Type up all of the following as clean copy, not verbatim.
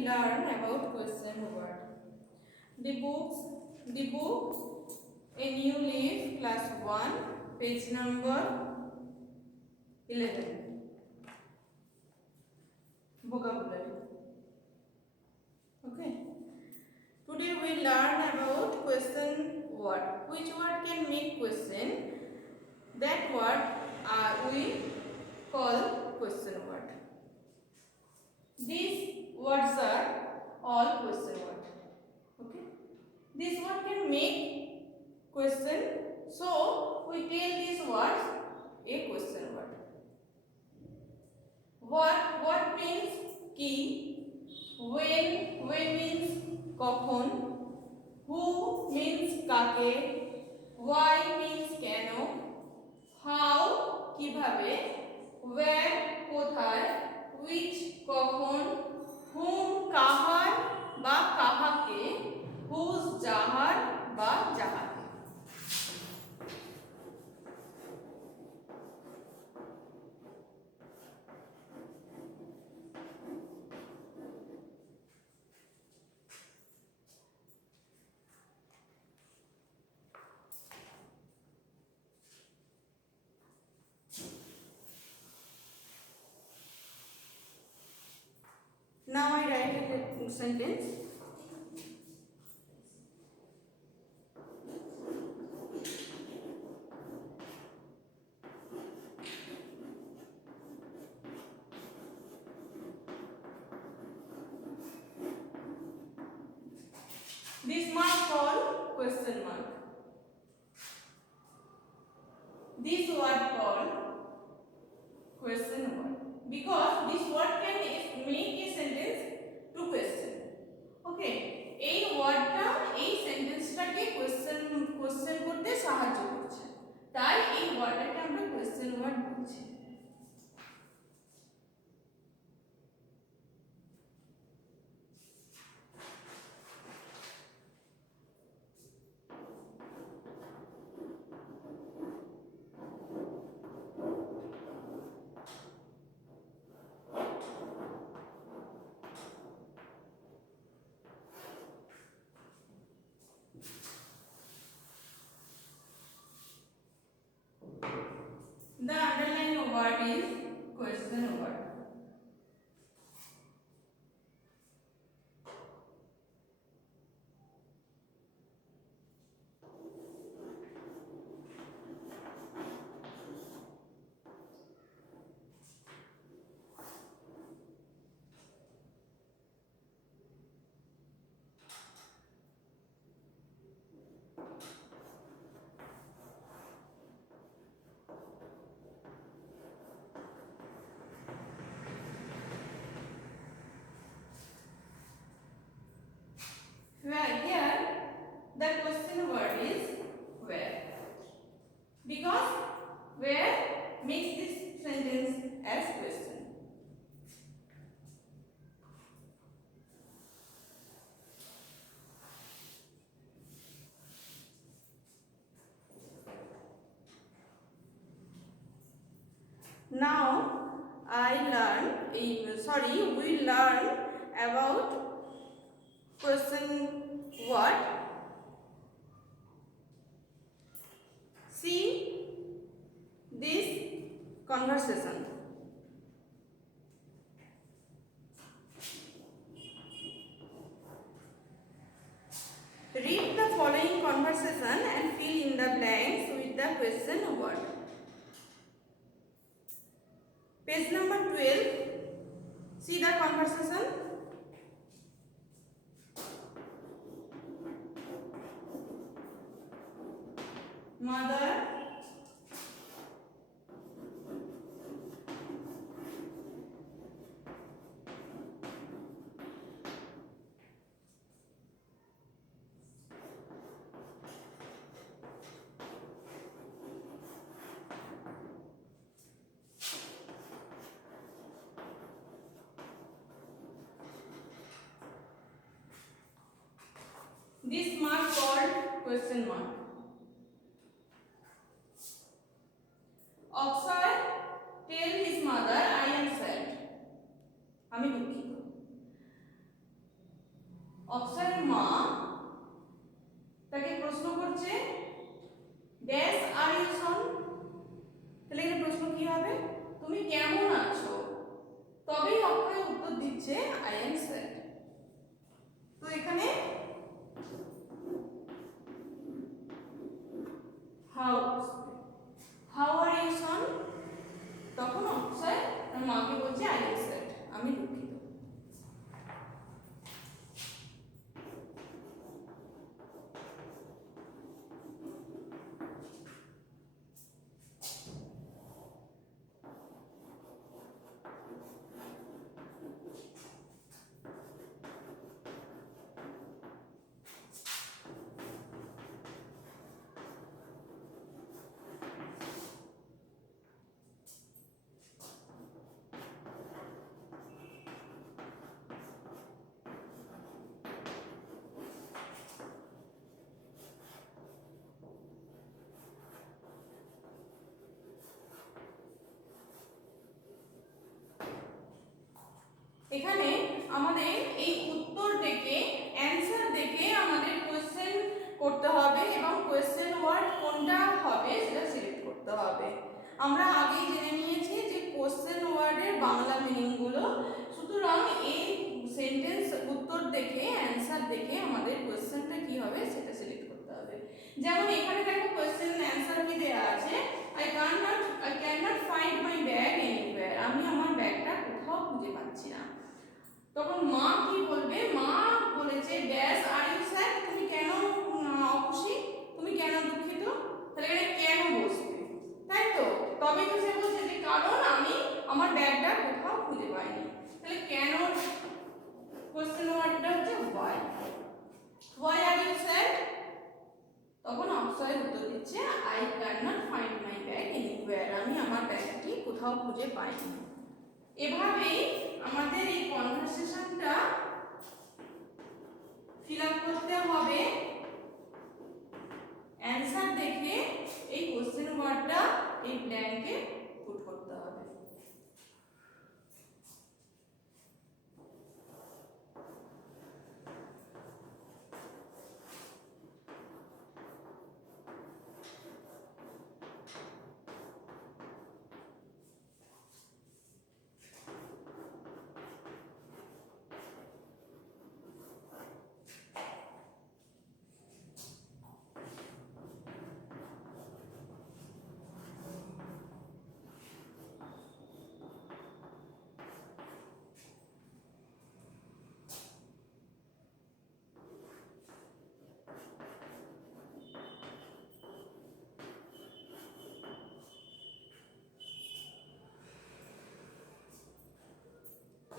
we learn about question word. The book, A New Leaf, class 1, page number 11. Vocabulary. Okay. Today we learn about question word. Which word can make question? That word we call question word. These words are all question word. Okay. This word can make question. So we tell these words a question word. What means ki? When means কখন, who means কাকে, why means কেন, how কিভাবে, where কোথায়, which কখন, whom কাহার বা কাহাকে, whose যাহার বা যাহাকে। Now I write a sentence. This mark called question mark. This word called question word, because this word can make a sentence to question. Okay, এই ওয়ার্ডটা এই সেন্টেন্সটাকে কোশ্চেন করতে সাহায্য করছে, তাই এই ওয়ার্ডটাকে আমরা কোশ্চেন ওয়ার্ড বলছি। The underlined word is question word. Here the question word is where, because where makes this sentence as question. Now we learn about question word. See this conversation. Read the following conversation and fill in the blanks with the question word. Page number 12. See the conversation. Mother this mark called question mark. Akshay tell his mother I am sad. আমি দুঃখিত. আমাদের এই উত্তর দেখে অ্যানসার দেখে আমাদের কোশ্চেন করতে হবে এবং কোশ্চেন ওয়ার্ড কোনটা হবে সেটা সিলেক্ট করতে হবে। আমরা আগেই জেনে নিয়েছি যে কোশ্চেন ওয়ার্ডের বাংলা মিনিংগুলো, সুতরাং এই সেন্টেন্স উত্তর দেখে অ্যানসার দেখে আমাদের কোশ্চেনটা কি হবে সেটা সিলেক্ট করতে হবে। যেমন এখানে দেখো কোশ্চেন অ্যানসার কি দেয়া আছে, I cannot find my bag anywhere, আমি আমার ব্যাগটা কোথাও খুঁজে পাচ্ছি না। তখন মা কি বলবে, মা বলেছে ড্যাশ আর ইউ স্যাড, তুমি কেন অখুশি, তুমি কেন দুঃখিত, তাহলে এখানে কেন বসবে, তাই তো? তবে তো সে বলছে যে কারণ আমি আমার ব্যাগটা কোথাও খুঁজে পাইনি, তাহলে কেন কোশ্চেন ওয়ার্ডটা হচ্ছে why are you sad, তখন অক্ষয় উত্তর দিচ্ছে I cannot find my bag anywhere, আমি আমার ব্যাগটি কোথাও খুঁজে পাইনি। এভাবেই আমাদের এই কনভারসেশনটা ফিল আপ করতে হবে। অ্যানসার দেখে এই কোশ্চেন ওয়ার্ডটা এই ব্ল্যাঙ্কে পুট করতে হবে।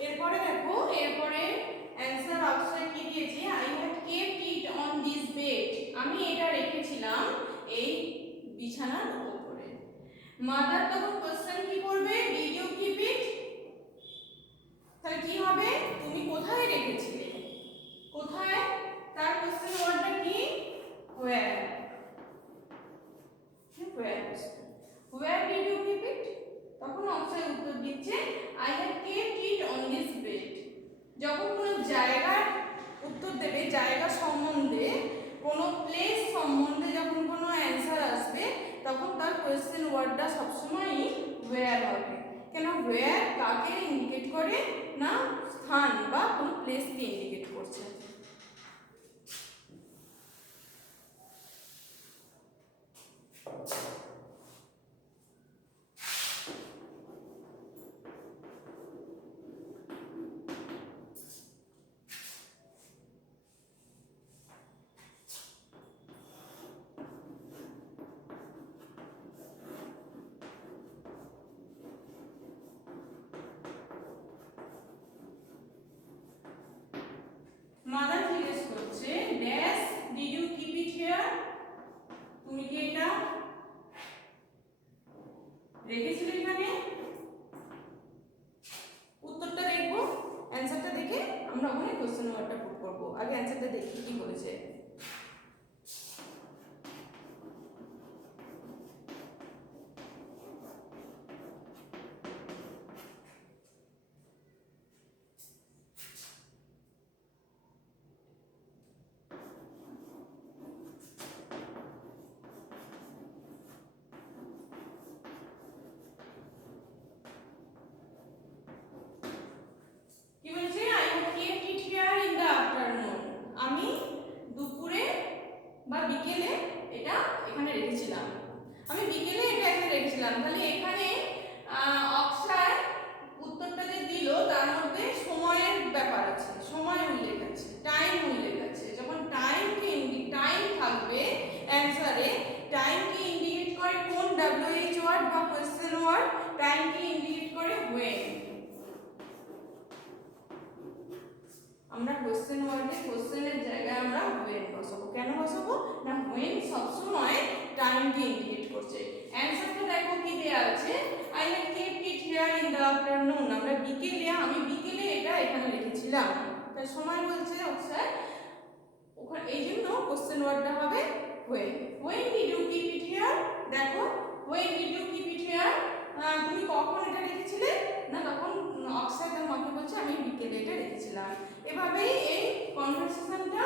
এরপরে দেখো, এরপরে অ্যানসার অপশন কি দিয়েছে, I have kept it on this bed, আমি এটা রেখেছিলাম এই বিছানার উপরে। মাদার তখন কোশ্চেন কি করবে, ডিড ইউ কিপ ইট, তাহলে কি হবে, তুমি কোথায় রেখেছিলে, কোথায়, তার কোশ্চেন ওয়ার্ডটা কি, where, where did you keep it, তখন অপশন উত্তর দিচ্ছে I have kept it on this bed। যখন কোনো জায়গার উত্তর দেবে, জায়গা সম্বন্ধে কোনো প্লেস সম্বন্ধে যখন কোনো অ্যানসার আসবে, তখন তার কোয়েশ্চেন ওয়ার্ডটা সবসময়ই where হবে। কেন where কাকে ইন্ডিকেট করে না, স্থান বা কোনো প্লেসকে ইন্ডিকেট করছে। মাদার জিজ্ঞেস করছে dash did you keep it here, তুমি কি এটা রেখেছিলে এখানে, উত্তরটা দেখবো, অ্যানসারটা দেখে আমরা ওখানে কোশ্চেন ওয়ার্ডটা পুট করব। আগে অ্যানসারটা দেখি কি বলেছে। কি বলছে, I have kept it here in the afternoon, আমি দুপুরে বা বিকেলে এটা এখানে রেখেছিলাম, আমি বিকেলে এটা এখানে রেখেছিলাম। তাহলে এখানে অক্ষয় উত্তরটা যে দিল তার মধ্যে সময়ের ব্যাপার আছে, সময় উল্লেখ আছে, টাইম উল্লেখ আছে। যখন টাইম থাকবে অ্যানসারে, টাইমকে ইন্ডিকেট করে কোন WH ওয়ার্ড বা কোশ্চেন ওয়ার্ড, টাইমকে ইন্ডিকেট করে when। আমরা কোশ্চেন ওয়ার্ডে কোশ্চেনের জায়গায় আমরা when বসাবো। কেন বসাবো না, when সব সময় টাইমকে ইন্ডিকেট করছে। অ্যানসারটা দেখো কি দেয়া আছে, I have kept it here in the afternoon, আমি বিকেলে এটা এখানে রেখেছিলাম। তার সময় বলছে অক্ষয়, ওখানে এই জন্য কোশ্চেন ওয়ার্ডটা হবে when। when did you keep it here, দেখো when did you keep it here, তুমি কখন এটা রেখেছিলে? না তখন অক্ষয় তার মাকে বলছে আমি বিকেলে এটা রেখেছিলাম। এভাবেই এই কনভারসেশনটা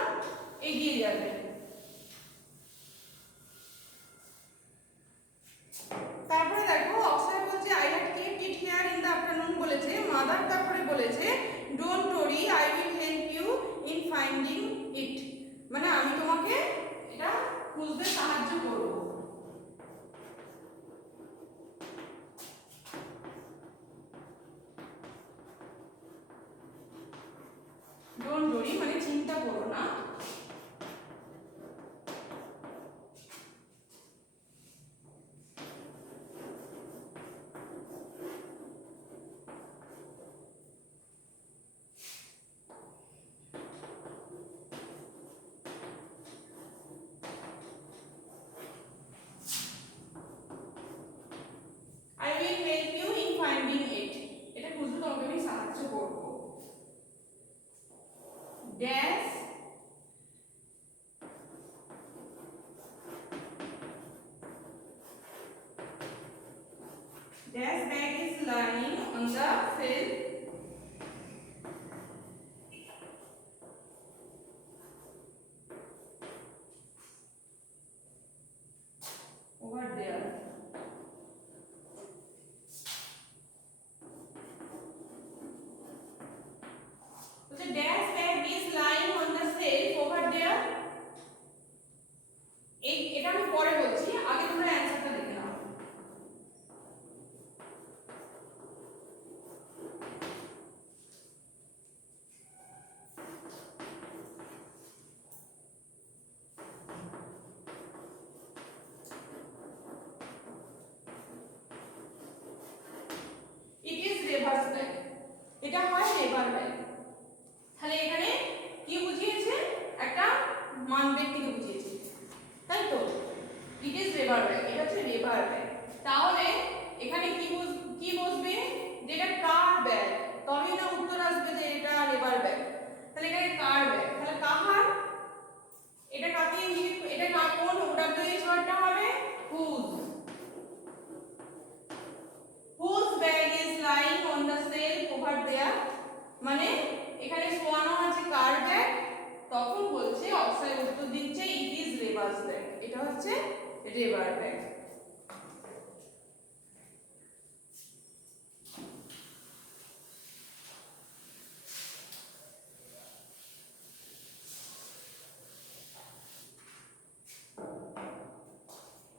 এগিয়ে যাবে। তারপরে দেখো অক্ষয় বলছে I had kept it here in the afternoon বলেছে, মাদার তারপরে বলেছে don't worry I will help you in finding it, মানে আমি তোমাকে এটা খুঁজতে সাহায্য করব। ডোন্ট ওয়ারি মানে চিন্তা করো না। I will help you in finding it, এটা খুঁজতে তোমাকে আমি সাহায্য করব। Dash dash bag is lying on the shelf over there. So the dash bag is lying on the shelf over there. এটা আমি পরে বলছি, আগে তোমরা অ্যানসারটা দেখে নাও। It is reverse bag, এটা হয় রেবার ব্যাগ। তাহলে এখানে কি বুঝিয়েছে? একটা মান ব্যক্তিকে বুঝিয়েছে, তাই তো? ইট ইজ রেবার ব্যাগ, এটা হচ্ছে রেবার ব্যাগ। তাহলে এখানে কি বসবে? যেটা কার ব্যাগ, তবেই না উত্তর আসবে যে এটা রেবার ব্যাগ। তাহলে এখানে কার ব্যাগ, তাহলে কাহার, এটা কাকে ইঙ্গিত, এটা কোন ওডব্লিউএইচ ওয়ার্ডটা হবে? Whose. Whose bag is lying on the shelf over there, মানে এখানে শোয়ানো আছে কার ব্যাগ, তখন বলছে অক্ষয় উত্তর দিচ্ছে ইট ইজ রেভার্স ব্যাগ, এটা হচ্ছে রেবার ব্যাগ।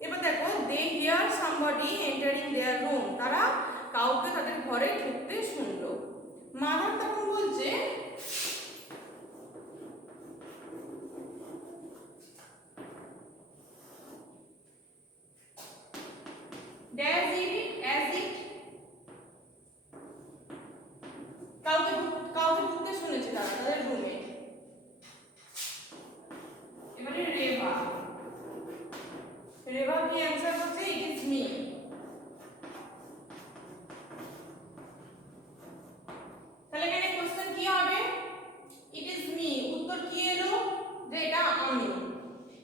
এবার দেখো they hear somebody entering their room, তারা কাউকে তাদের ঘরে ঢুকতে শুনলো। মাদার তখন বলছে ড্যাশ ইট অ্যাজ ইট, কাউকে ঢুকতে শুনেছে তারা তাদের রুমে। এবারে রেবা কি অ্যানসার করছে? It is me. তাহলে এখানে কোশ্চেন কি হবে? ইট ইজ মি, উত্তর কি এলো? যে এটা আমি।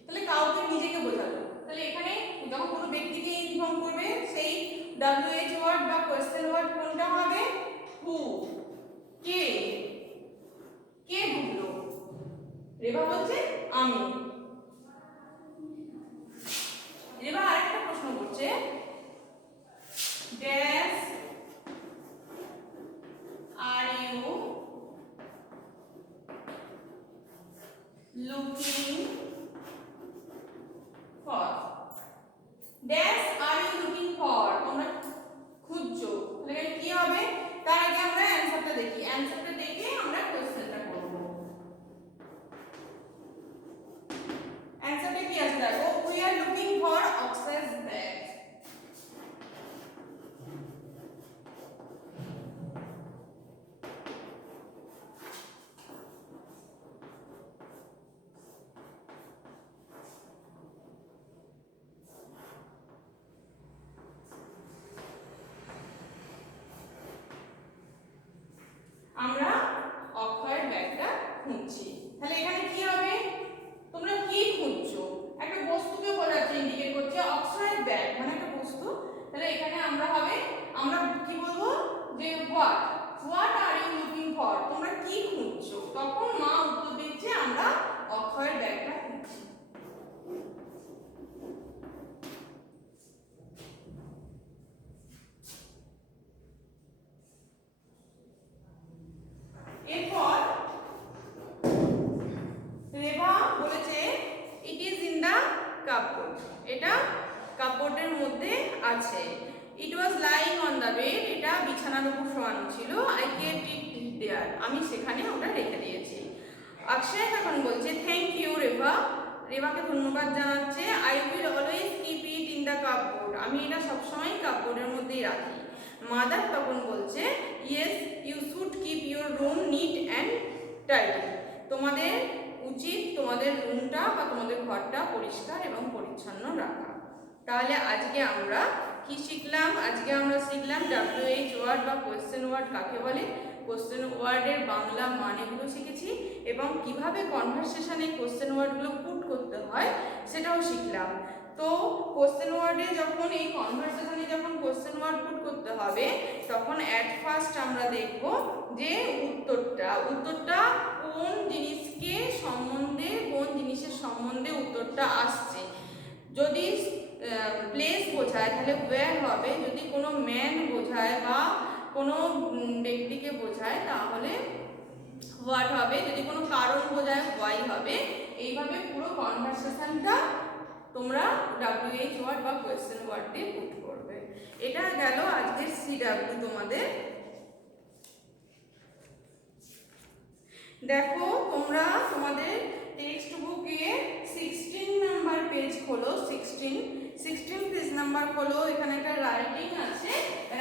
তাহলে কাউকে নিজেকে বোঝালো। তাহলে এখানে যখন কোনো ব্যক্তিকে ইনফর্ম করবে সেই ডব্লিউএইচ ওয়ার্ড বা কোশ্চেন ওয়ার্ড কোনটা হবে? হু। কে ঢুকলো? রেবা বলছে আমি। রেবা আরেকটা প্রশ্ন করছে dash are you looking for, dash are you looking for, তোমরা খুঁজছো। তাহলে কি হবে? তার আগে আমরা অ্যানসারটা দেখি, অ্যানসারটা দেখে আমরা কোশ্চেনটা করব। অ্যানসারটা কি আছে দেখো, we are looking for Akshay's bag. আমরা অক্ষয়ের ব্যাগটা খুঁজছি। তাহলে এখানে কি হবে? তোমরা কি খুঁজছো? একটা বস্তুকে বোঝাচ্ছে, ইন্ডিকেট করছে অক্ষয়ের ব্যাগ, তখন মা উত্তর দিচ্ছে আমরা অক্ষয়ের ব্যাগটা খুঁজছি। এরপর রেভা বলেছে it is in the cupboard, এটা কাপবোর্ডের মধ্যে আছে। It was lying on the bed, এটা বিছানার উপর শোয়ানো ছিল। আই কেপ্ট ইট দেয়ার, আমি সেখানে ওটা রেখে দিয়েছি। অক্ষয় তখন বলছে থ্যাংক ইউ রেভা, রেভাকে ধন্যবাদ জানাচ্ছে। I will always keep it in the cupboard, আমি এটা সবসময় কাপবোর্ডের মধ্যেই রাখি। মাদার তখন বলছে yes you should keep your room neat and tidy, তোমাদের উচিত তোমাদের রুমটা বা তোমাদের ঘরটা পরিষ্কার এবং পরিচ্ছন্ন রাখা। তাহলে আজকে আমরা কি শিখলাম? আজকে আমরা শিখলাম WH ওয়ার্ড বা কোয়েশ্চেন ওয়ার্ড কাকে বলে, কোয়েশ্চেন ওয়ার্ডের বাংলা মানেগুলো শিখেছি এবং কিভাবে কনভারসেশনে কোয়েশ্চেন ওয়ার্ডগুলো পুট করতে হয় সেটাও শিখলাম। তো কোয়েশ্চেন ওয়ার্ডে যখন এই কনভারসেশনে যখন কোয়েশ্চেন ওয়ার্ড পুট করতে হবে তখন অ্যাট ফার্স্ট আমরা দেখব যে উত্তরটা কোন জিনিসকে সম্বন্ধে, কোন জিনিসের সম্বন্ধে উত্তরটা আসছে। যদি প্লেস বোঝায় তাহলে ওয়্যার হবে, যদি কোনো ম্যান বোঝায় বা কোনো ব্যক্তিকে বোঝায় তাহলে হোয়াট হবে, যদি কোনো কারণ বোঝায় হোয়াই হবে। এইভাবে পুরো কনভারসেশনটা তোমরা WH ওয়ার্ড বা কোয়েশ্চেন ওয়ার্ড দিয়ে পুট করবে। এটা গেল আজকের CW তোমাদের। দেখো তোমরা তোমাদের টেক্সট বুকে 16 নাম্বার পেজ খোলো, 16 পেজ নাম্বার খোলো। এখানে একটা রাইটিং আছে,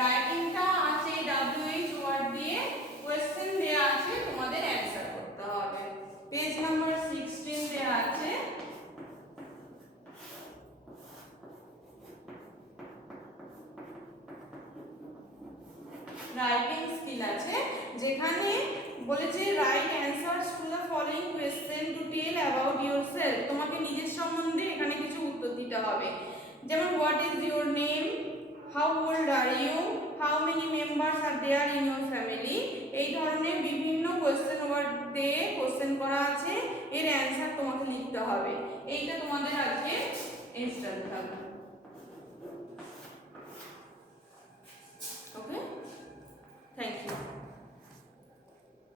রাইটিংটা আছে WH ওয়ার্ড দিয়ে, কোয়েশ্চেন দেয়া আছে, তোমাদের অ্যানসার করতে হবে। পেজ নাম্বার 16 দেয়া আছে। রাইটিং স্কিল আছে, যেখানে বলেছে write answers to the following question to tell about yourself, তোমাকে নিজের সম্বন্ধে এখানে কিছু উত্তর দিতে হবে। যেমন what is your name, how old are you, how many members are there in your family. এই ধরনের বিভিন্ন কোয়েশ্চেন ওয়ার্ড দিয়ে কোয়েশ্চেন করা আছে, এর অ্যানসার তোমাকে লিখতে হবে। এইটা তোমাদের আজকে ইনস্ট্যান্ট থাকবে।